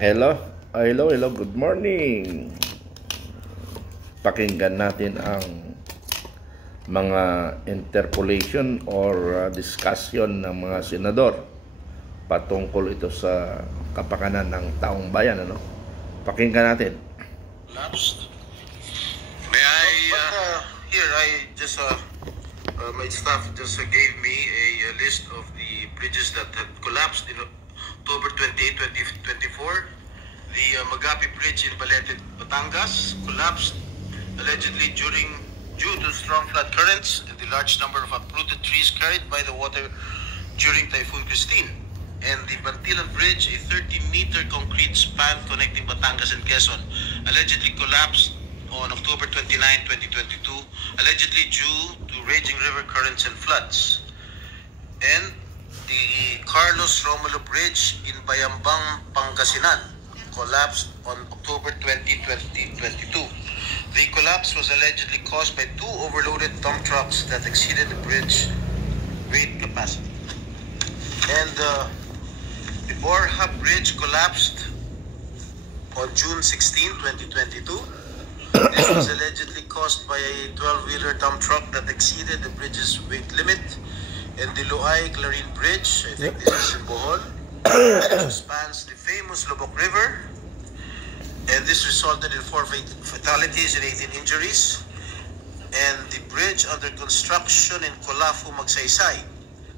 Hello, hello, good morning. Pakinggan natin ang mga interpolation or discussion ng mga senador patungkol ito sa kapakanan ng taong bayan. Pakinggan natin. May I, here I just, my staff just gave me a list of the bridges that had collapsed in October 28, 2024. The Magapi Bridge in Balete, Batangas collapsed allegedly due to strong flood currents and the large number of uprooted trees carried by the water during Typhoon Christine. And the Bantilan Bridge, a 30-meter concrete span connecting Batangas and Quezon, allegedly collapsed on October 29, 2022, allegedly due to raging river currents and floods. And the Carlos Romulo Bridge in Bayambang, Pangasinan collapsed on October 20, 2022. The collapse was allegedly caused by two overloaded dump trucks that exceeded the bridge weight capacity. And the Borja Bridge collapsed on June 16, 2022. This was allegedly caused by a 12-wheeler dump truck that exceeded the bridge's weight limit. And the Loay-Clarin Bridge, I think this is in Bohol, which spans the famous Lubok River. And this resulted in 4 fatalities and 18 injuries. And the bridge under construction in Colafu, Magsaysay,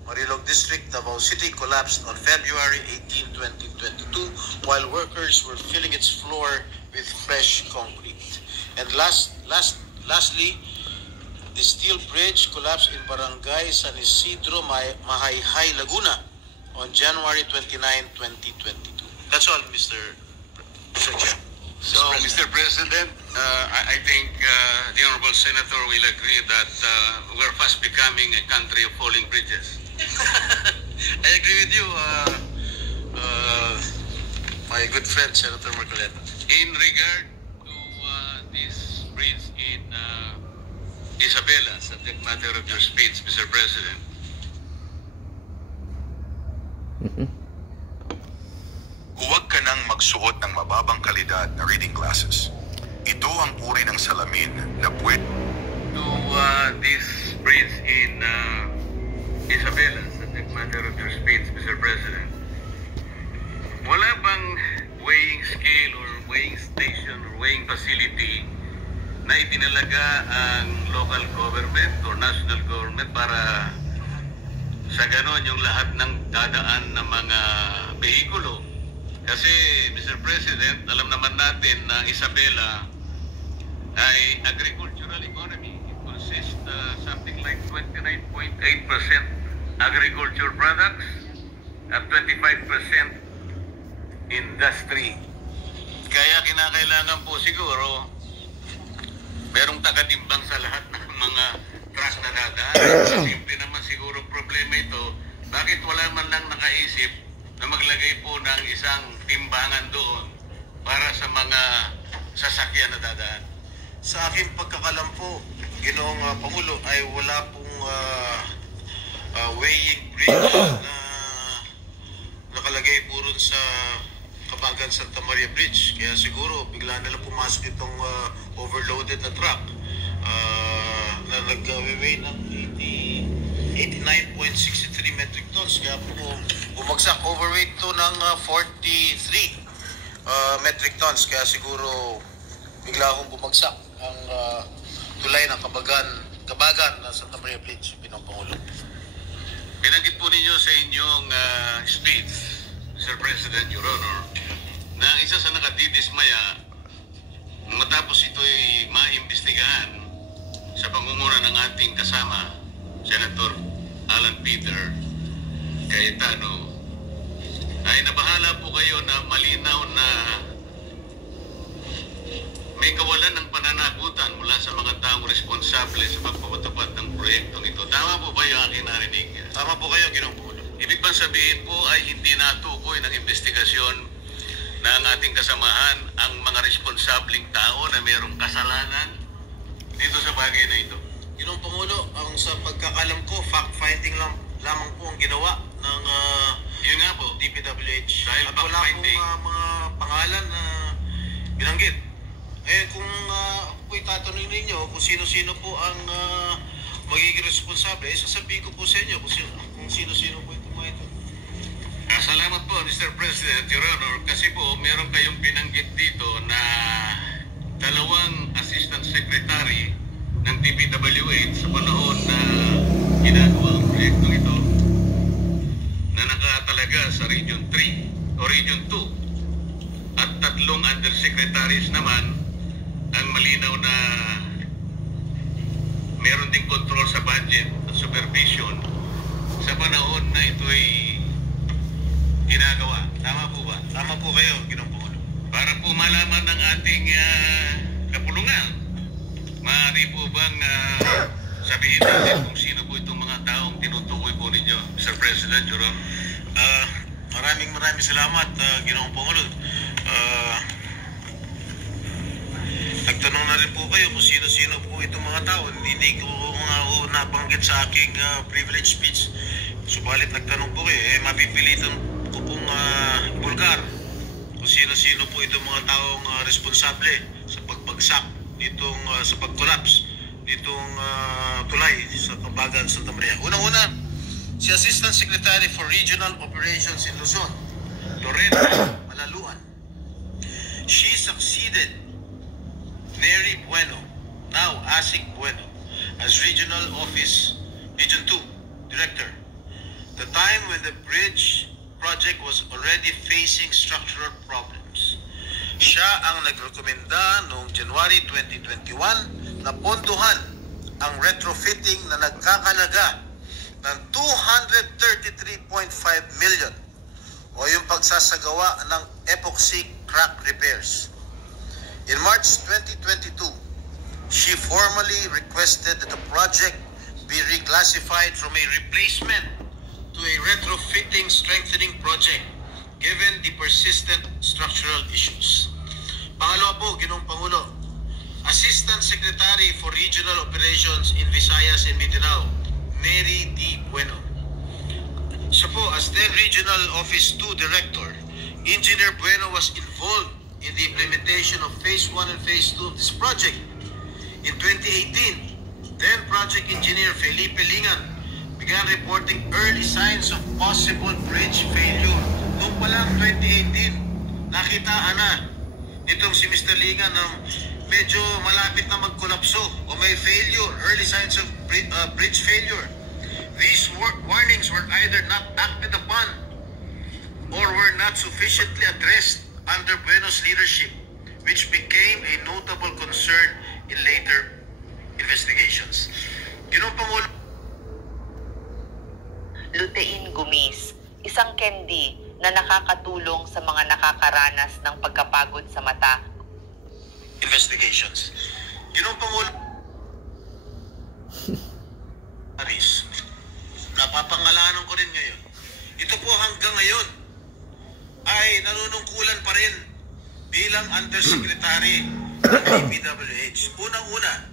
Marilog District, Davao City, collapsed on February 18, 2022, while workers were filling its floor with fresh concrete. And lastly, the steel bridge collapsed in Barangay San Isidro, Mahayhay, Laguna on January 29, 2022. That's all, Mr. Chair. So, Mr. President, I think the Honorable Senator will agree that we're fast becoming a country of falling bridges. I agree with you, my good friend, Senator Marcoleta. In regard to this bridge in Isabela, subject matter of your speech, Mr. President. Huwag ka nang magsuot ng mababang kalidad na reading glasses. Ito ang uri ng salamin na pwede. To this bridge in Isabela, subject matter of your speech, Mr. President. Wala bang weighing scale or weighing station or weighing facility na itinalaga ang local government or national government para sa ganon yung lahat ng dadaan ng mga behikulo? Kasi, Mr. President, alam naman natin na Isabela ay agricultural economy. It consists something like 29.8% agriculture products at 25% industry. Kaya kinakailangan po siguro merong tagatimbang sa lahat ng mga truck na dadaan. Simple naman siguro problema ito. Bakit wala man lang nakaisip na maglagay po ng isang timbangan doon para sa mga sasakyan na dadaan? Sa aking pagkakalam po, Ginoong Pangulo, ay wala pong weighing bridge na nakalagay po rin sa Kabagan Santa Maria Bridge. Kaya siguro bigla na lang pumasok itong overloaded na truck na nag-weigh ng 89.63 metric tons. Kaya po bumagsak, overweight to ng 43 metric tons. Kaya siguro bigla akong bumagsak ang tulay ng Kabagan na Santa Maria Bridge, Pangulo. Binanggit po ninyo sa inyong speech, Sir President, Your Honor, na isa sa nakadidismaya matapos ito'y maimbestigahan sa pangunguna ng ating kasama, Senator Alan Peter Cayetano, ay nabahala po kayo na malinaw na may kawalan ng pananagutan mula sa mga taong responsable sa pagpapatupad ng proyektong ito. Tama po ba yung aking narinig? Tama po kayo, Ginoong Pangulo. Ibig bang sabihin po ay hindi natukoy ng investigasyon na ang ating kasamahan ang mga responsabling tao na mayroong kasalanan dito sa bagay na ito? Ginoong Pangulo, ang sa pagkakalam ko, fact-finding lamang po ang ginawa ng Yun nga po. DPWH. Dahil at wala pong fact-finding. mga pangalan na binanggit. Eh kung ako po itatanong ninyo kung sino-sino po ang magiging responsable, sasabihin ko po sa inyo kung sino-sino po itong mga ito. Salamat po, Mr. President, Your Honor, kasi po meron kayong binanggit dito na dalawang Assistant Secretary ng DPWH sa panahon na ginagawa ang proyektong ito na nakatalaga sa Region 3 o Region 2 at 3 Undersecretaries naman ang malinaw na meron ding control sa budget at supervision sa panahon na ito'y ginagawa. Tama po ba? Tama po kayo, Ginoong Pangulo. Para po malaman ng ating kapulungan, maaari po bang sabihin natin kung sino po itong mga taong tinutukoy po ninyo, Mr. President, Your Honor? Maraming salamat, Ginoong Pangulo. Nagtanong na rin po kayo kung sino-sino po itong mga tao. Hindi ko mga nabanggit sa aking privilege speech. Subalit nagtanong po kayo, mapipilitan ko pong ibulgar kung sino-sino po itong mga taong responsable sa pagbagsak nitong sa pag-collapse nitong tulay sa Cambagan, Santa Maria. Unang-una, si Assistant Secretary for Regional Operations in Luzon, Lorena Malaluan. She succeeded Neri Bueno, now Asik Bueno, as Regional Office Region 2 Director. The time when the bridge project was already facing structural problems. Siya ang nagrekomenda noong January 2021 na ponduhan ang retrofitting na nagkakalaga ng 233.5 million o yung pagsasagawa ng epoxy crack repairs. In March 2022, she formally requested that the project be reclassified from a replacement to a retrofitting strengthening project given the persistent structural issues. Pangalawa po, Ginoong Pangulo, Assistant Secretary for Regional Operations in Visayas and Mindanao, Neri D. Bueno. Siya po, as then Regional Office 2 Director, Engineer Bueno was involved in the implementation of Phase 1 and Phase 2 of this project. In 2018, then Project Engineer Felipe Lingan began reporting early signs of possible bridge failure. Noong pa lang 2018, nakitaan na nitong si Mr. Lingan na medyo malapit na magkolapso o may failure, early signs of bridge failure. These warnings were either not acted upon or were not sufficiently addressed under Bueno's leadership, which became a notable concern in later investigations. Ginoong Pangulo, Lutein Gumis, isang candy na nakakatulong sa mga nakakaranas ng pagkapagod sa mata. Investigations. Ginoong Pangulo, Aris, napapangalanan ko rin ngayon. Ito po hanggang ngayon ay nanunungkulan pa rin bilang Undersecretary ng DPWH. Unang-una,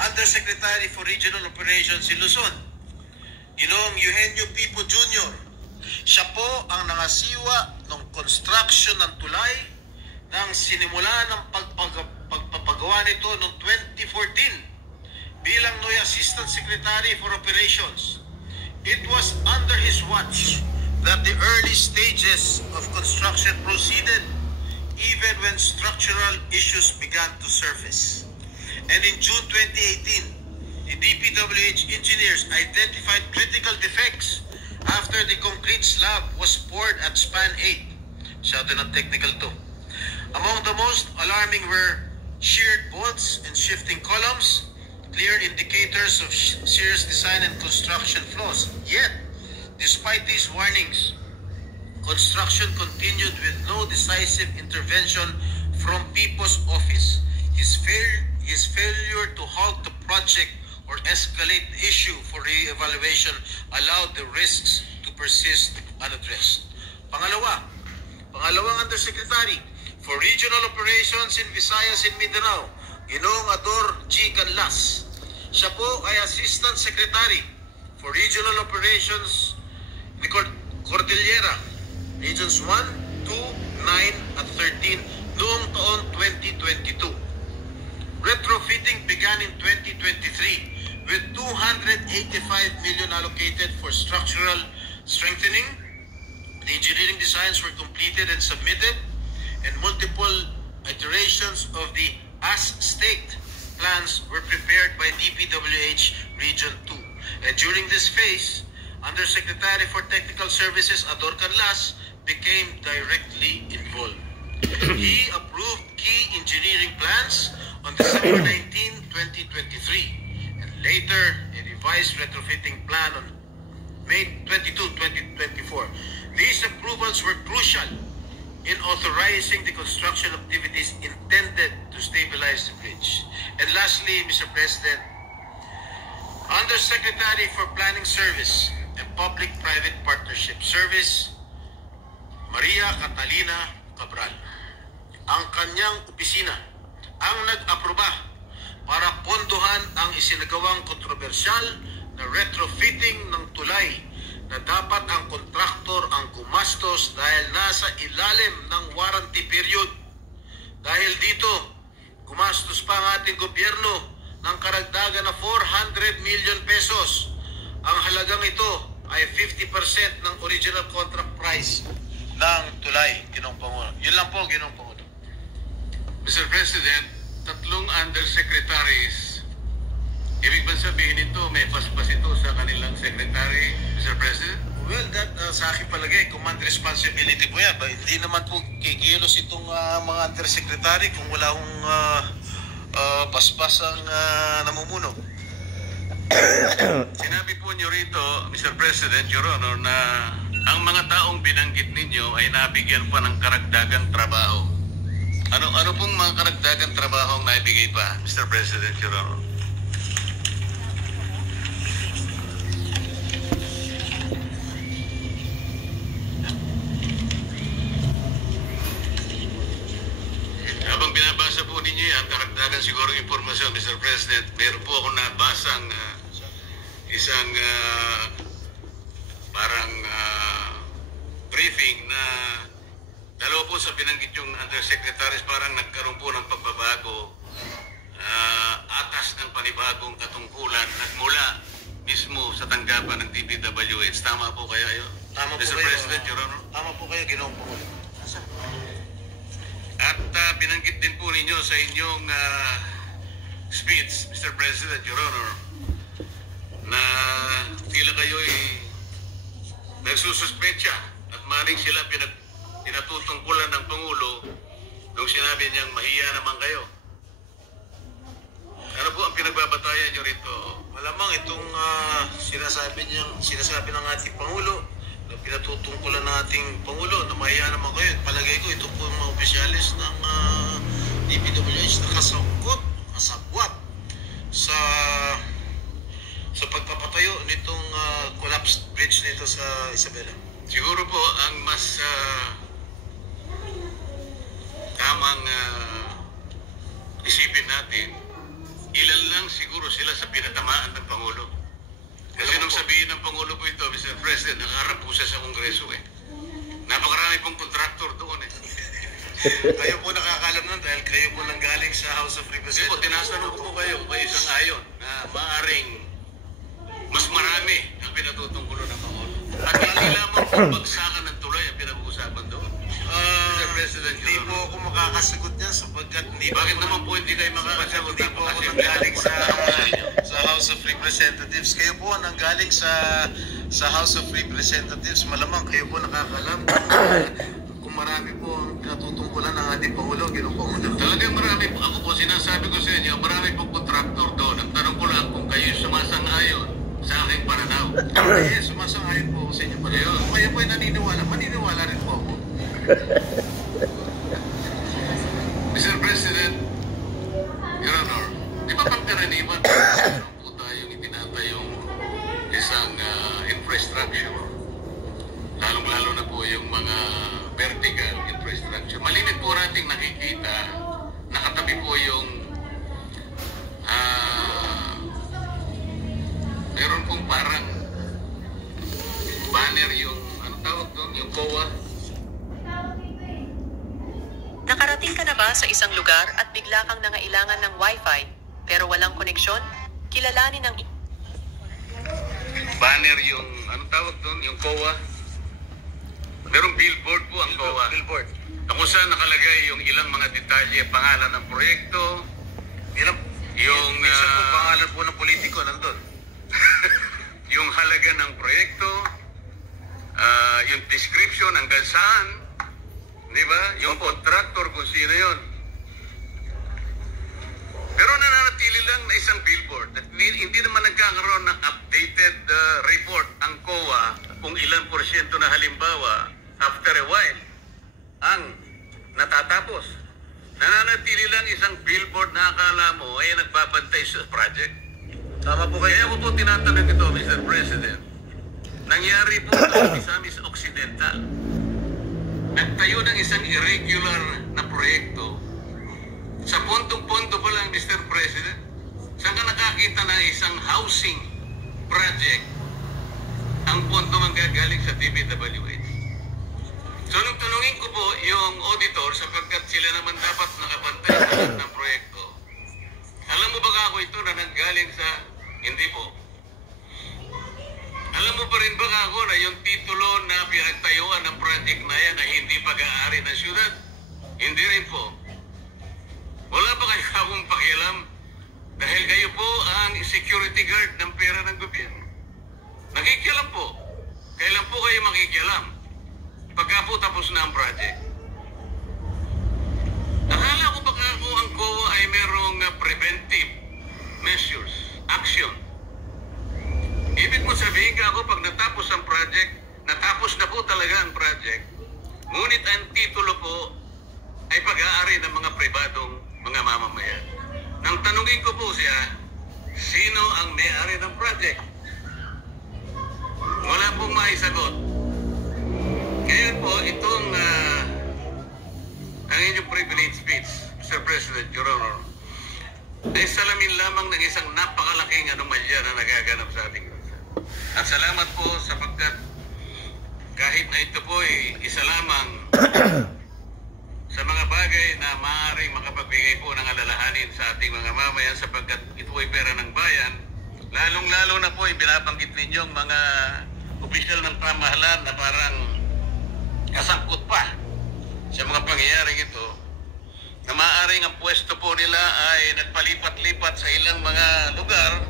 Undersecretary for Regional Operations in Luzon, Ginoong Eugenio Pipo Jr. Siya po ang nangasiwa ng construction ng tulay nang sinimula ng pagpapagawa nito noong 2014 bilang NOI Assistant Secretary for Operations. It was under his watch that the early stages of construction proceeded even when structural issues began to surface. And in June 2018, the DPWH engineers identified critical defects after the concrete slab was poured at span 8. Masyado ng technical to. Among the most alarming were sheared bolts and shifting columns, clear indicators of serious design and construction flaws. Yet, despite these warnings, construction continued with no decisive intervention from Pipo's office. His failure to halt the project or escalate the issue for re-evaluation allowed the risks to persist unaddressed. Pangalawang Undersecretary for Regional Operations in Visayas and Mindanao, Ginoong Ador G. Canlas. Siya po ay Assistant Secretary for Regional Operations ni Cordillera, Regions 1, 2, 9 at 13 noong taon 2022. Retrofitting began in 2023 with 285 million allocated for structural strengthening. The engineering designs were completed and submitted, and multiple iterations of the as-staked plans were prepared by DPWH Region 2. And during this phase, Undersecretary for Technical Services Ador Canlas became directly involved. He approved key engineering plans on December 19, 2023, and later a revised retrofitting plan on May 22, 2024. These approvals were crucial in authorizing the construction activities intended to stabilize the bridge. And lastly, Mr. President, Undersecretary for Planning Service and Public-Private Partnership Service, Maria Catalina Cabral, ang kanyang opisina ang nag-aproba para pondohan ang isinagawang kontrobersyal na retrofitting ng tulay na dapat ang kontraktor ang gumastos dahil nasa ilalim ng warranty period. Dahil dito, gumastos pa ang ating gobyerno ng karagdagan na 400 million pesos. Ang halagang ito ay 50% ng original contract price ng tulay, Ginoong Pangulo. Yun lang po, Ginoong Pangulo. Mr. President, tatlong undersecretaries. Ibig ba sabihin ito, may paspas ito sa kanilang secretary, Mr. President? Well, that sa akin palagay, command responsibility po yan. Hindi naman po kikilos itong mga undersecretary kung wala akong paspas ang namumuno. Sinabi po niyo rito, Mr. President, Your Honor, na ang mga taong binanggit ninyo ay nabigyan pa ng karagdagang trabaho. Ano pong mga karagdagang trabaho ang naibigay pa, Mr. President, Your Honor? Habang binabasa po ninyo yan, karagdagan siguro impormasyon, Mr. President, meron po ako nabasang isang parang briefing na dalawa po sa binanggit yung undersecretaries parang nagkaroon po ng pagbabago, atas ng panibagong katungkulan nagmula mismo sa tanggapan ng DPWH. Tama po kaya yun? Tama po Mr. kayo, President, Your Honor? Tama po kayo, Ginoong Pangulo. At binanggit din po ninyo sa inyong speech, Mr. President, Your Honor, na tila kayo'y nagsususpecha at maring sila pinatutungkulan ng Pangulo nung sinabi niyang mahiya naman kayo. Ano po ang pinagbabatayan niyo rito? Malamang itong sinasabi ng ating Pangulo na pinatutungkulan ng ating Pangulo na mahiya naman kayo. Palagay ko ito po yung mga opisyalis ng DPWH na kasabwat sa pagpapatayo nitong collapsed bridge nito sa Isabela. Siguro po ang mas tamang isipin natin, ilan lang siguro sila sa pinatamaan ng Pangulo. Kasi nung sabihin ng Pangulo po ito, Mr. President, nakaharap po siya sa Kongreso eh. Napakarami pong kontraktor doon eh. Kayo po nakakalam nun dahil kayo po nanggaling sa House of Representatives. Kasi po, tinatanong ko po kayo, kayo isang ayon na maaaring mas marami ang pinatutungkulan ng Pangulo. At hindi lamang pagbagsakan ng tulay ang pinag-uusapan doon. Mr. President, Hindi po ako makakasagot niyan sapagkat hindi bakit naman po hindi kayo makakasagot? Hindi po ako nanggaling sa House of Representatives. Kayo po nanggaling sa House of Representatives. Malamang kayo po nakakalam kung marami po ang pinatutungkulan ng ating Pangulo, Ginoong Pangulo. Talagang marami po. Ako po sinasabi ko sa inyo, marami po kontraktor doon. Ang tanong ko lang kung kayo sumasang-ayon sa aking pananaw. Yes, sumasang-ayon po ako sa inyo. Kung kayo po ay naniniwala, maniniwala rin po ako. Mr. President, Your Honor, di ba pangkaraniwan meron po tayong itinatayong isang infrastructure, lalong-lalo na po yung mga vertical infrastructure. Malimit po nating nakikita, nakatabi po yung meron pong parang banner yung, ano tawag doon, yung COA. Nakarating ka na ba sa isang lugar at bigla kang nangailangan ng Wi-Fi pero walang koneksyon? Kilalanin ang banner yung, anong tawag doon? Yung COA. Merong billboard po ang COA. Billboard. Kung saan nakalagay yung ilang mga detalye, pangalan ng proyekto, yung pangalan po ng politiko nandun. yung halaga ng proyekto, yung description hanggang saan, di ba? Yung contractor kung sino yun. Pero nananatili lang na isang billboard. At hindi naman nagkakaroon ng updated report ang COA kung ilan porsyento na halimbawa after a while ang natatapos. Nananatili lang isang billboard na akala mo ay nagbabantay sa project. Tama po kayo. Kaya ko po tinatanong ito, Mr. President. Nangyari po sa Misamis Occidental. Nagtayo ng isang irregular na proyekto. Sa puntong-punto pa lang, Mr. President, saan ka nakakita na isang housing project ang punto manggagaling sa DPWH? So, nung tanungin ko po yung auditor sapagkat sila naman dapat nakapantay sa lahat ng proyekto, alam mo ba ako ito na nanggaling sa... Hindi po. Alam mo pa rin ba ako na yung titulo na pinagtayuan ng project na yan ay hindi pag-aari ng syudad? Hindi rin po. Wala pa kayo akong pakialam dahil kayo po ang security guard ng pera ng gobyerno. Nakikialam po. Kailan po kayo makikialam? Pagka po tapos na ang project. Akala ko baka ako ang COA ay merong preventive measures, action. Ibig mo sabihin ka ako pag natapos ang project, natapos na po talaga ang project, ngunit ang titulo po ay pag-aari ng mga pribadong mga mamamayan. Nang tanungin ko po siya, sino ang may-ari ng project? Wala pong maisagot. Ngayon po, itong ang inyong privilege speech, Mr. President, Your Honor, ay salamin lamang ng isang napakalaking anomalya na nagaganap sa ating bansa. At salamat po sapagkat kahit na ito po ay isa lamang sa mga bagay na maaaring makapagbigay po ng alalahanin sa ating mga mamayan sapagkat ito ay pera ng bayan, lalong-lalo na po ay binabanggit ninyong mga opisyal ng pamahalaan na parang kasangkot pa sa mga pangyayaring ito, na maaaring ang pwesto po nila ay nagpalipat-lipat sa ilang mga lugar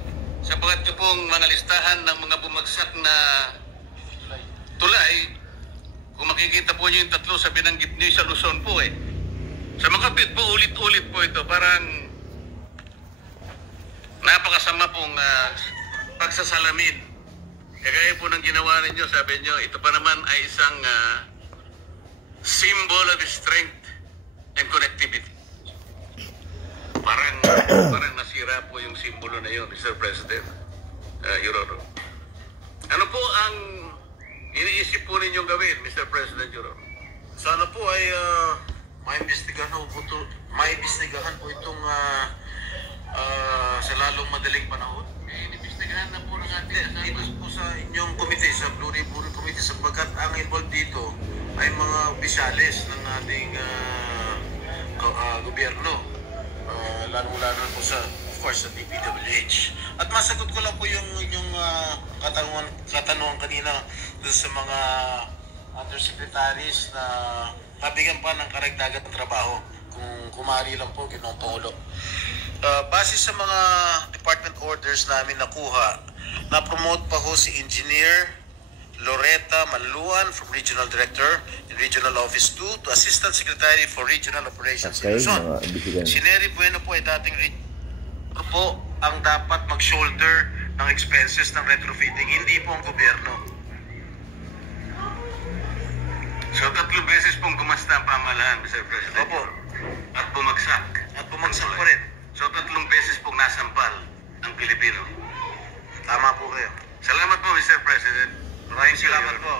sapagkat yung pong mga listahan ng mga bumagsak na tulay, kung makikita po nyo yung tatlo sa binanggit nyo sa Luzon po eh. Sa mga kapit po, ulit-ulit po ito, parang napakasama pong pagsasalamin. Kagaya po ng ginawa ninyo, sabi nyo, ito pa naman ay isang symbol of strength and connectivity. Parang nasira po yung simbolo na yun, Mr. President, Your Honor. Ano po ang iniisip po ninyong gawin, Mr. President, Your Honor? Sana po ay maimbestigahan po itong sa lalong madaling panahon. Inimbestigahan na po ng ating Dito po sa inyong committee, sa Blue Ribbon Committee, sapagkat ang involved dito ay mga opisyalis ng ating gobyerno. Lalo-lalo po sa, of course, sa DPWH. At masagot ko lang po yung inyong katanungan kanina dun sa mga undersecretaries na nabigyan pa ng karagdagang trabaho. Kung kumari lang po, Ginoong Pangulo. Base sa mga department orders namin nakuha, na-promote pa ho si Engineer Loretta Manluan from Regional Director in Regional Office 2 to Assistant Secretary for Regional Operations in Luzon. Si Nery Bueno po ay dating po ang dapat mag-shoulder ng expenses ng retrofitting, hindi po ang gobyerno. So, 3 beses pong gumasta ang pamahalaan, Mr. President. Opo. At bumagsak. At bumagsak pa rin. So, 3 beses pong nasampal ang Pilipino. Tama po kayo. Salamat po, Mr. President. Maraming salamat po.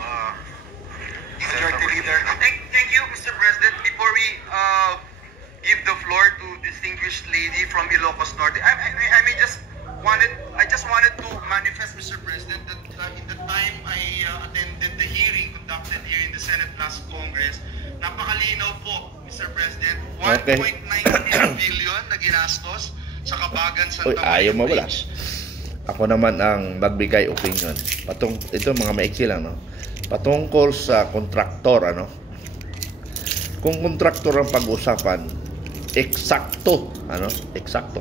Majority Leader. Thank you, Mr. President. Before we give the floor to distinguished lady from Ilocos Norte, I just wanted to manifest, Mr. President, that in the time I attended the hearing conducted here in the Senate Plus Congress, napakalinaw po, Mr. Mr. President. Okay. 1.19 billion na ginastos sa Kabagan Santa Uy, ayaw mo wala. Bridge. Ako naman ang magbigay opinion. Ito mga maiksi lang, no? Patungkol sa kontraktor, ano? Kung kontraktor ang pag-usapan, eksakto, ano? Eksakto.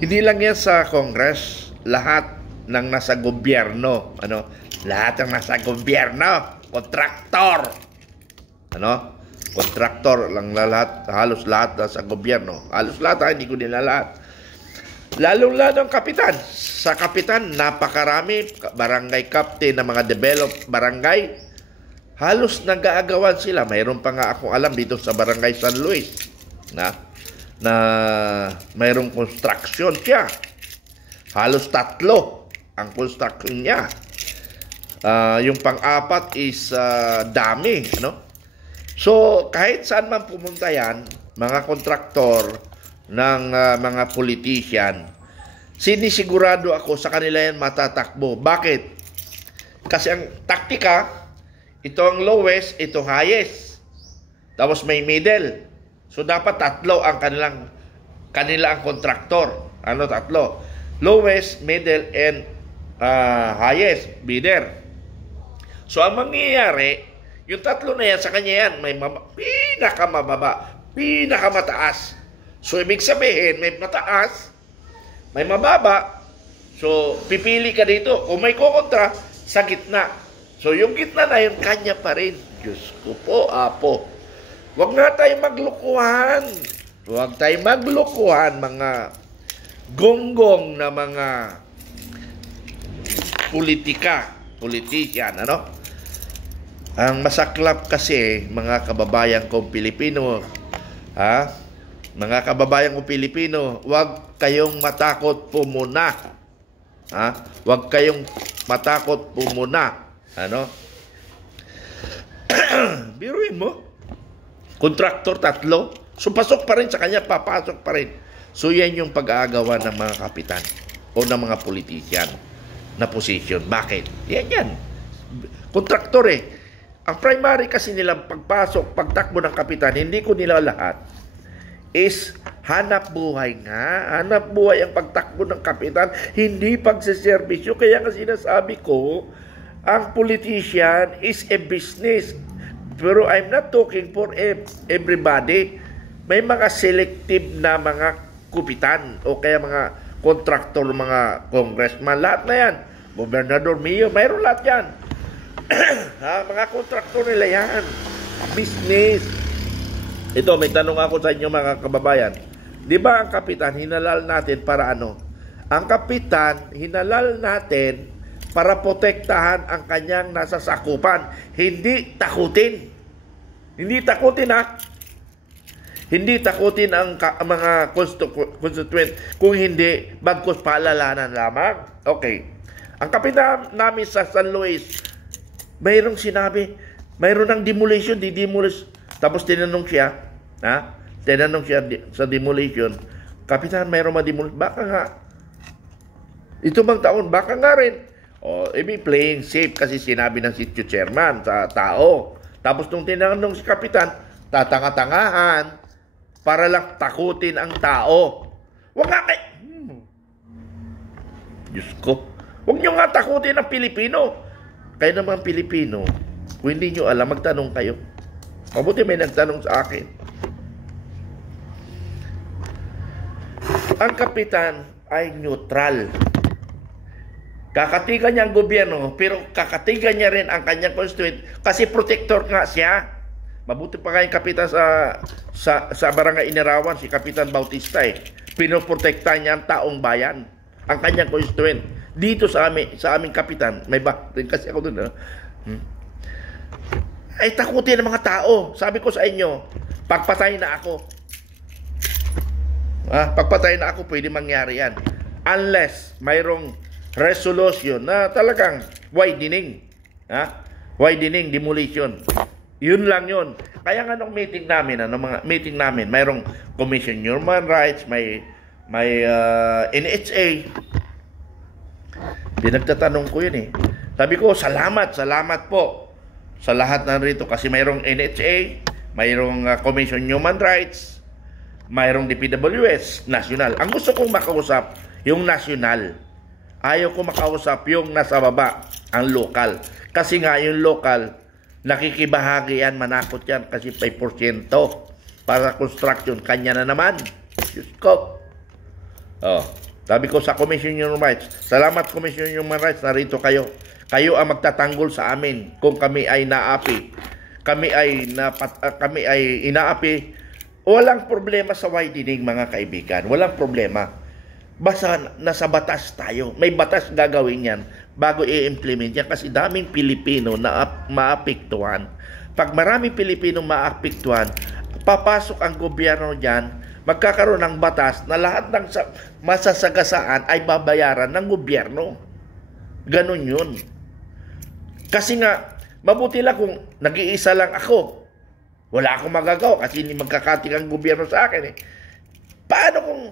Hindi lang yan sa Congress, lahat ng nasa gobyerno, ano? Lahat ng nasa gobyerno, kontraktor. Ano? Kontraktor lang lahat, halos lahat nasa gobyerno. Halos lahat, hindi ko nila lahat. Lalong-lalo ang kapitan. Sa kapitan, napakarami, barangay captain na mga developed barangay. Halos nag-aagawan sila. Mayroon pa nga akong alam dito sa barangay San Luis na mayroong construction siya. Halos 3 ang construction niya. Yung pang-apat is dami, ano? So, kahit saan man pumunta yan, mga kontraktor ng mga politician, sinisigurado ako sa kanila yan matatakbo. Bakit? Kasi ang taktika, ito ang lowest, ito highest. Tapos may middle. So, dapat 3 ang kanila ang kontraktor. Ano 3? Lowest, middle, and highest bidder. So, ang mangyayari, yung 3 na yan, sa kanya yan, may pinakamababa, pinakamataas. So, ibig sabihin, may mataas, may mababa. So, pipili ka dito. Kung may kukontra, sa gitna. So, yung gitna na yun, kanya pa rin. Diyos ko po, apo. Huwag nga tayo maglukuhan. Huwag tayo maglukuhan, mga gonggong na mga politician, ano? Ang masaklap kasi, mga kababayan kong Pilipino, mga kababayan kong Pilipino, huwag kayong matakot po muna. Huwag kayong matakot po muna. Ano? Biruin mo. Kontraktor 3. So, pasok pa rin sa kanya, papasok pa rin. So, yan yung pag-aagawa ng mga kapitan o ng mga politician na position. Bakit? Yan. Kontraktor Ang primary kasi nilang pagpasok, pagtakbo ng kapitan, hindi ko nila lahat, is hanap buhay nga. Hanap buhay ang pagtakbo ng kapitan, hindi pagsiservisyo. Kaya nga sinasabi ko, ang politician is a business. Pero I'm not talking for everybody. May mga selective na mga kupitan o kaya mga kontraktor, mga congressman. Lahat na yan. Gobernador, mayor, mayroon lahat yan. Mga kontraktor nila yan. Business. Ito, may tanong ako sa inyo mga kababayan. Di ba ang kapitan, hinalal natin para ano? Ang kapitan, hinalal natin para protektahan ang kanyang nasa sakupan. Hindi takutin. Hindi takutin Hindi takutin ang mga constituent. Kung hindi, bagkus paalalanan lamang. Okay. Ang kapitan namin sa San Luis, mayroong sinabi, mayroon ng demolition, di-demolish. Tapos tinanong siya, sa demolition, kapitan, mayroong ma-demolish. Baka nga, ito bang taon, baka nga rin. Ibig playing safe kasi sinabi ng sitio chairman sa tao. Tapos nung tinanong si kapitan, tatanga-tangahan para lang takutin ang tao. Huwag nga Diyos ko. Huwag nyo nga takutin ang Pilipino. Kayo naman Pilipino, kung hindi nyo alam, magtanong kayo. Mabuti may nagtanong sa akin. Ang kapitan ay neutral. Kakatigan niya ang gobyerno, pero kakatigan niya rin ang kanyang constituent kasi protector nga siya. Mabuti pa kayong kapitan sa Barangay Inarawan, si Kapitan Bautista pinoprotekta niya ang taong bayan, ang kanyang constituent. Dito sa aming kapitan, may rin kasi ako doon. Ay takutin ng mga tao. Sabi ko sa inyo, pagpatay na ako. Pagpatay na ako, pwede mangyari yan. Unless mayroong resolution na talagang widening. Widening, demolition. Yun lang yun. Kaya nga nung meeting namin, mayroong Commission Human Rights, may NHA. Pinagtatanong ko yun Sabi ko, salamat po sa lahat na rito kasi mayroong NHA, mayroong Commission on Human Rights, mayroong DPWS, national. Ang gusto kong makausap, yung national. Ayaw ko makausap yung nasa baba, ang local. Kasi nga yung local, nakikibahagi yan, manakot yan kasi 5% para construction. Kanya na naman. Diyos ko. Oh, sabi ko sa Commission on Human Rights, salamat Commission on Human Rights, narito kayo. Kayo ang magtatanggol sa amin kung kami ay naapi. Kami ay inaapi. Walang problema sa widening, mga kaibigan. Walang problema. Basta nasa batas tayo. May batas gagawin yan bago i-implement yan kasi daming Pilipino na maapektuhan. Pag maraming Pilipino maapektuhan, papasok ang gobyerno dyan, magkakaroon ng batas na lahat ng masasagasaan ay babayaran ng gobyerno. Ganon yun. Kasi nga, mabuti lang kung nag-iisa lang ako. Wala akong magagawa kasi hindi magkakating ang gobyerno sa akin eh. Paano kung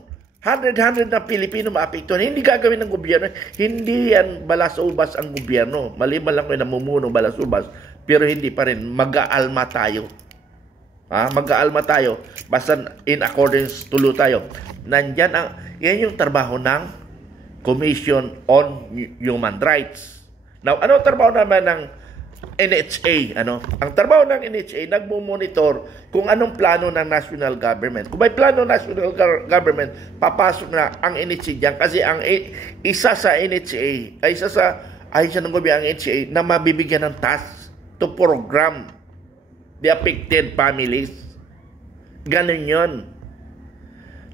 100 na Pilipino maapektuhan? Hindi gagawin ng gobyerno. Hindi yan balas-ubas ang gobyerno. Maliban lang ko namumuno balas-ubas. Pero hindi pa rin. Mag-aalma tayo. Mag-aalma tayo. Basta in accordance tulo tayo. Nandyan yan yung trabaho ng Commission on Human Rights. Now, ano ang trabaho naman ng NHA? Ang trabaho ng NHA, nagmumonitor kung anong plano ng national government. Kung may plano ng national government, papasok na ang NHA diyan kasi ang isa sa NHA, ay isa ng gobyerno ang NHA na mabibigyan ng task to program the affected families. Ganun yun.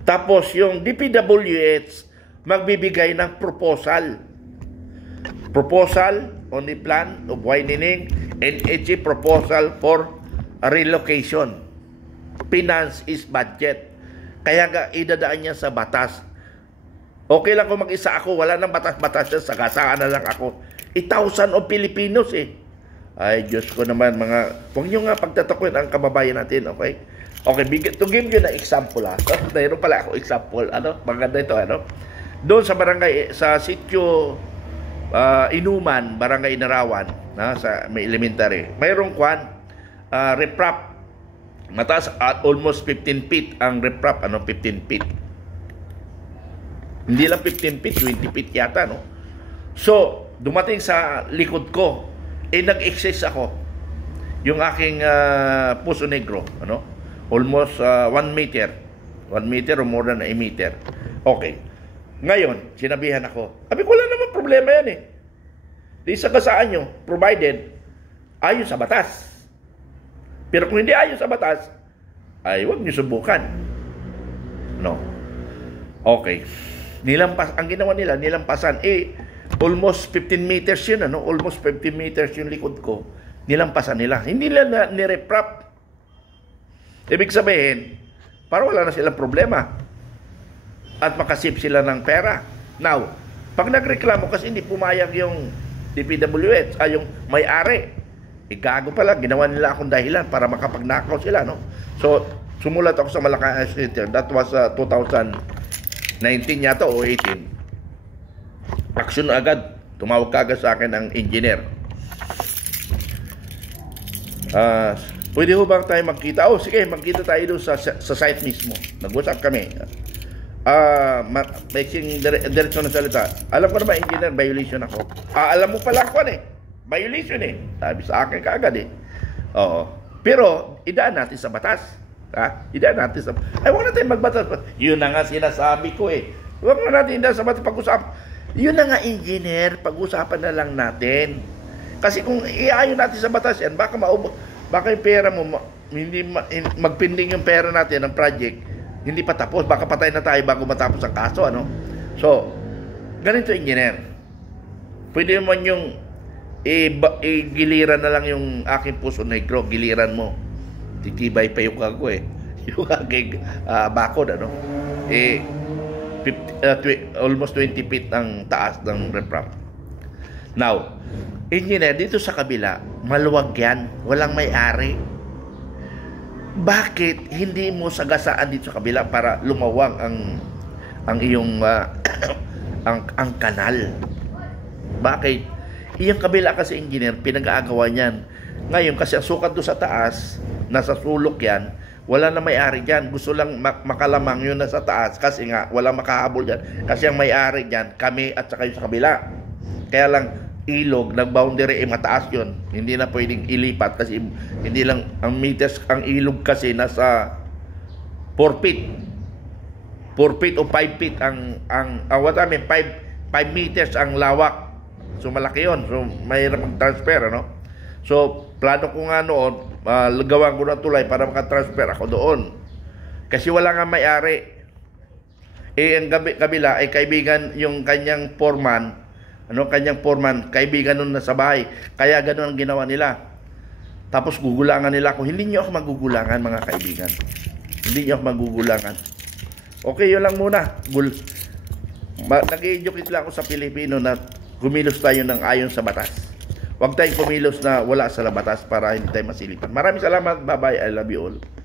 Tapos yung DPWH magbibigay ng proposal on the plan of widening, NHA proposal for a relocation. Finance is budget. Kaya idadaan niya sa batas. Okay lang kung mag-isa ako, wala nang batas-batas yan, sagasaan na lang ako. 1,000 of Filipinos eh. Ay, Diyos ko naman huwag nyo nga pagtatakwin ang kababayan natin, okay? Okay, to give you an example mayroon pala ako example, maganda ito, doon sa barangay, sa sitio Inuman, Barangay Inarawan, sa may elementary. Mayroong riprap. Mataas at almost 15 feet ang riprap, 15 feet. Hindi lang 15 feet, 20 feet yata, no? So, dumating sa likod ko, nag-excess ako. Yung aking Puso Negro, almost 1 meter. 1 meter or more than a meter. Okay. Ngayon, sinabihan ako, wala naman problema yan eh. Di sagasaan nyo, provided ayon sa batas. Pero kung hindi ayon sa batas, ay huwag nyo subukan. No. Okay. Ang ginawa nila, nilampasan. Almost 15 meters yun, almost 15 meters yung likod ko. Nilampasan nila. Hindi nila nireprap. Ibig sabihin, para wala na silang problema. At makasip sila ng pera. Now, pag nagreklamo kasi hindi pumayag yung DPWH, yung may-ari, gago pala, ginawa nila akong dahilan para makapagnakaw sila, no? So, sumulat ako sa Malacanang Center. That was 2019 yata o 18. Action agad. Tumawag kagad sa akin ang engineer. Pwede ho bang tayo magkita? Sige, magkita tayo doon sa site mismo. Nag-usap kami. Making direksyon ng salita. Alam ko naman, engineer, violation ako. Alam mo pala ako violation sabi sa akin kaagad Oo. Pero, idaan natin sa batas. Idaan natin sa... huwag natin magbatas. Yun na nga sinasabi ko Huwag na natin idaan sa batas pag-usapan. Yun na nga, engineer, pag-usapan na lang natin. Kasi kung iayon natin sa batas yan, baka yung pera mo, hindi magpinding yung pera natin ng project, hindi pa tapos, baka patay na tayo bago matapos ang kaso, So, ganito, engineer. Pwede naman yung giliran na lang yung aking Puso Negro, giliran mo. Titibay pa yung kago yung aking bakod, almost 20 feet ang taas ng riprap. Now, engineer, dito sa kabila, maluwag yan, walang may-ari. Bakit hindi mo sagasaan dito sa kabila para lumawang ang iyong ang kanal? Bakit? Iyong kabila kasi, engineer, pinag-aagawa niyan. Ngayon, kasi ang sukat doon sa taas, nasa sulok yan, wala na may-ari dyan. Gusto lang makalamang yun nasa taas kasi nga wala makahabol dyan. Kasi ang may-ari dyan, kami at saka yung sa kabila. Kaya lang ilog, nag-boundary mataas yun. Hindi na pwedeng ilipat kasi hindi lang ang meters, ang ilog kasi nasa 4 feet. 4 feet o 5 feet what I mean, 5 meters ang lawak. So malaki yun. So mahirap mag-transfer, ano? So plano ko nga noon, gawan ko ng tulay para makatransfer ako doon. Kasi wala nga may-ari. Ang kabila ay kaibigan yung kanyang foreman, kaibigan nun na sa bahay. Kaya ganun ang ginawa nila. Tapos gugulangan nila ako. Hindi niyo ako magugulangan, mga kaibigan. Hindi niyo ako magugulangan. Okay, yun lang muna. Nag-educate lang ako sa Pilipino na kumilos tayo ng ayon sa batas. Huwag tayong kumilos na wala sa batas para hindi tayo masilipan. Maraming salamat. Bye-bye. I love you all.